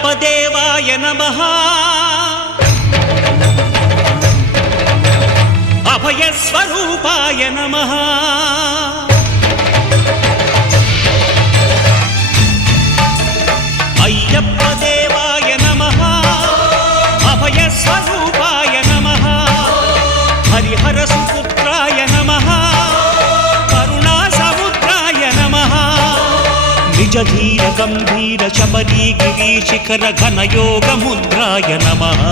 అయ్యప్ప దేవాయ నమః అభయ స్వరూపాయ నమః అయ్యప్ప దేవాయ నమః అభయ స్వరూపాయ నమః హరిహర సుపుత్రాయ నమః కరుణా సముద్రాయ నమః నిజ ధీర గంభీర శబరీ గిరి శిఖర ఘన యోగ ముద్రాయ నమః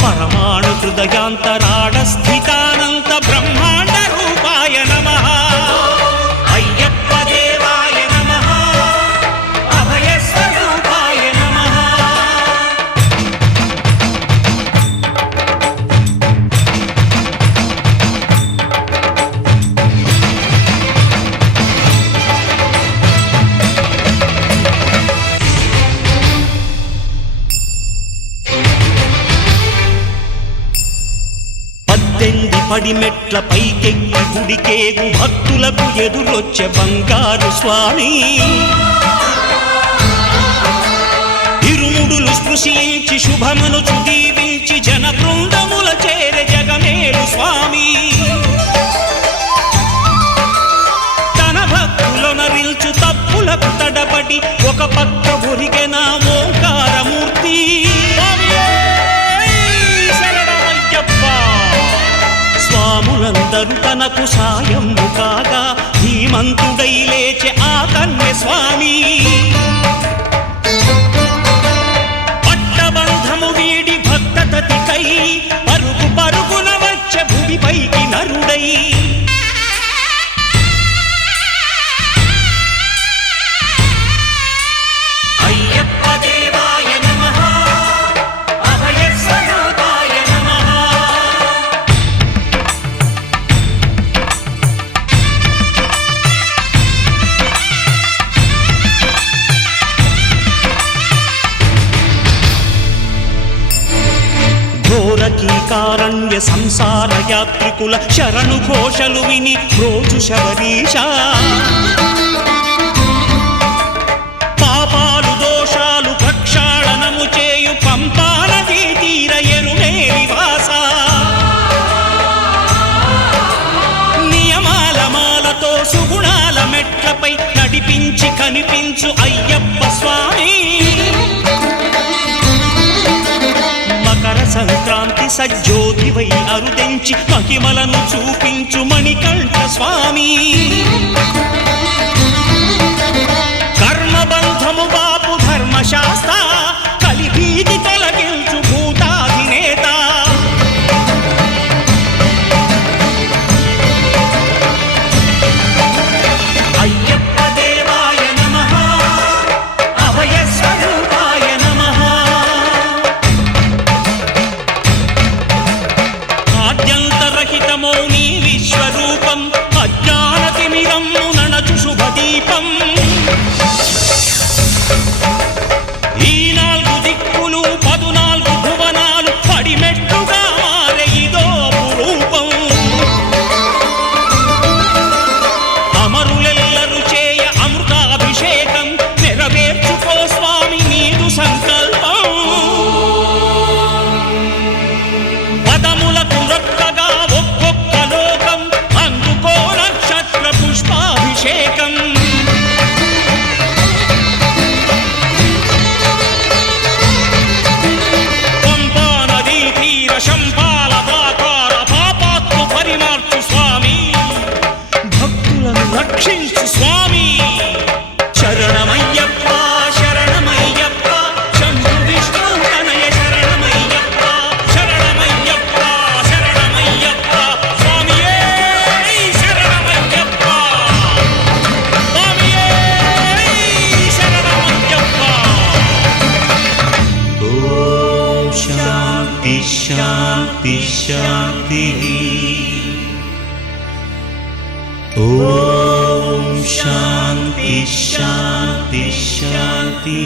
పరమాణు హృదయాంతరాళ స్థితానంత బ్రహ్మాండ రూపాయ నమః అయ్యప్ప దేవాయ నమః అభయ స్వరూపాయ నమః పద్దెంది పడిమెట్ల పైకెక్కి గుడికేగు భక్తులకు ఎదురొచ్చే బంగారు స్వామి ఇరుముడులు స్పృశించి శుభమును చుదీవించి జన బృందముల చేరే జగమేలు స్వామి తన భక్తులొనరిల్చు తప్పులకు తడబడి ఒక పక్క ఒరిగెన ఓంకారమూర్తి స్వాములందరూ తనకు సాయము కాగా ధీమంతుడై లేచే ఆ కన్య స్వామి పట్టబంధము వీడి భక్తతతికై పరుగు పరుగున వచ్చే భూమిపైకి నరుడై అయ్యప్ప దేవాయ నమః అభయ స్వరూపాయ నమః ఘోరకీకారణ్య సంసార యాత్రికుల శరణు ఘోషలు విని రోజు శబరీష పాపాలు దోషాలు ప్రక్షాళనము చేయు పంపా నదీ తీర ఎరుమే నివాస నియమాల మాలతో సుగుణాల మెట్లపై నడిపించి కనిపించు అయ్యప్ప స్వామి మకర సంక్రాంతి సజ్జోతివై అరుదెంచి మహిమలను చూపించు మణికంఠ స్వామి కర్మబంధము బాపు ధర్మశాస్త్ర కలిభీతి తొలగించు భూతాధినేత అయ్యప్ప దేవాయ నమః అభయ స్వరూపాయ నమః ఆద్యంతరహితమో నీ విశ్వరూపం అజ్ఞానతిమిరం నణచు శుభదీపం ఈ 4 దిక్కులు 14 భువనాలు పడిమెట్టుగా మారే ఇదో రూపం అమరులెల్లరు చేయ అమృతాభిషేకం నెరవేర్చుకో స్వామి నీదు సంకల్పం పదములకు రొక్కగా ఒక్కొక్క లోకం అందుకో నక్షత్ర పుష్పాభిషేకం పంపా నదీ తీర శంపాల దాకార పాపాత్మ పరిమార్చు స్వామి భక్తులను రక్షించు స్వామి శరణమయ్యప్ప శరణమయ్యప్ప శంభు విష్ణు తనయ శరణమయ్యప్ప శరణమయ్యప్ప శరణమయ్యప్ప స్వామియే శరణమయ్యప్ప స్వామియే శరణమయ్యప్ప ఓం శాంతి శాంతి శాంతి ఓం శాంతి శాంతి శాంతి